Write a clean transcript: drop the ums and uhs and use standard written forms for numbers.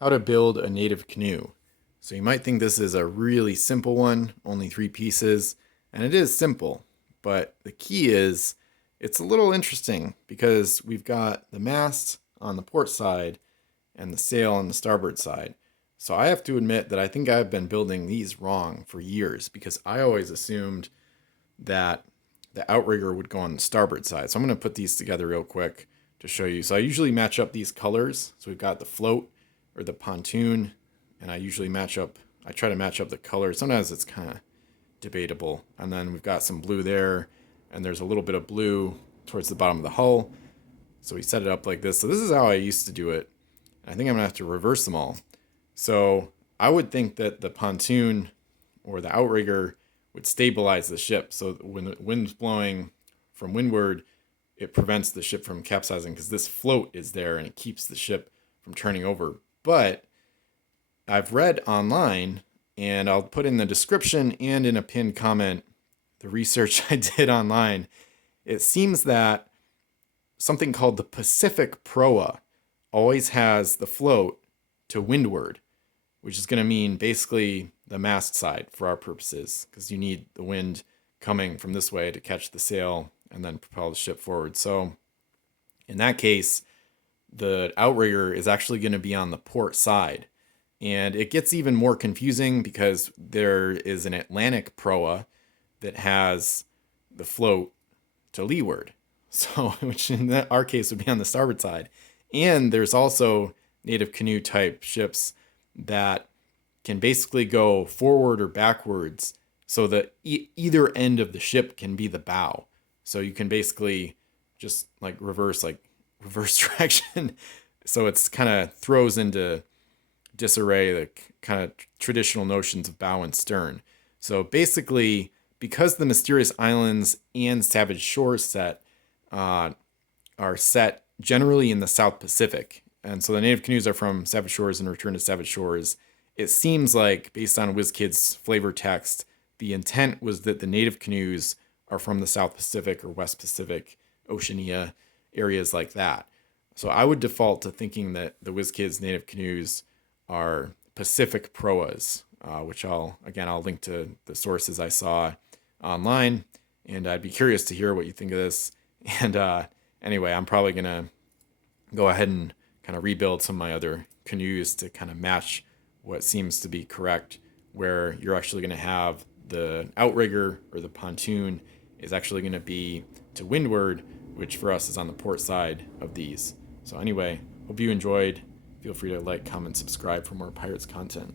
How to build a native canoe. So you might think this is a really simple one, only 3 pieces, and it is simple, but the key is it's a little interesting because we've got the mast on the port side and the sail on the starboard side. So I have to admit that I think I've been building these wrong for years because I always assumed that the outrigger would go on the starboard side. So I'm going to put these together real quick to show you. So I usually match up these colors. So we've got the float or the pontoon, and I try to match up the colors. Sometimes it's kind of debatable. And then we've got some blue there, and there's a little bit of blue towards the bottom of the hull. So we set it up like this. So this is how I used to do it. I think I'm gonna have to reverse them all. So I would think that the pontoon or the outrigger would stabilize the ship. So when the wind's blowing from windward, it prevents the ship from capsizing because this float is there and it keeps the ship from turning over. But I've read online, and I'll put in the description and in a pinned comment the research I did online. It seems that something called the Pacific Proa always has the float to windward, which is going to mean basically the mast side for our purposes, because you need the wind coming from this way to catch the sail and then propel the ship forward. So in that case, the outrigger is actually going to be on the port side. And it gets even more confusing because there is an Atlantic proa that has the float to leeward. So, which in our case would be on the starboard side. And there's also native canoe type ships that can basically go forward or backwards so that either end of the ship can be the bow. So you can basically just reverse direction. So it's kind of throws into disarray the kind of traditional notions of bow and stern. So basically, because the Mysterious Islands and Savage Shores set are set generally in the South Pacific, and so the native canoes are from Savage Shores and Return to Savage Shores, it seems like, based on Wizkids flavor text, the intent was that the native canoes are from the South Pacific or West Pacific, Oceania, areas like that. So I would default to thinking that the Wizkids native canoes are Pacific proas, which I'll link to the sources I saw online, and I'd be curious to hear what you think of this. And anyway, I'm probably gonna go ahead and kind of rebuild some of my other canoes to kind of match what seems to be correct, where you're actually going to have the outrigger or the pontoon is actually going to be to windward, which for us is on the port side of these. So anyway, hope you enjoyed. Feel free to like, comment, subscribe for more Pirates content.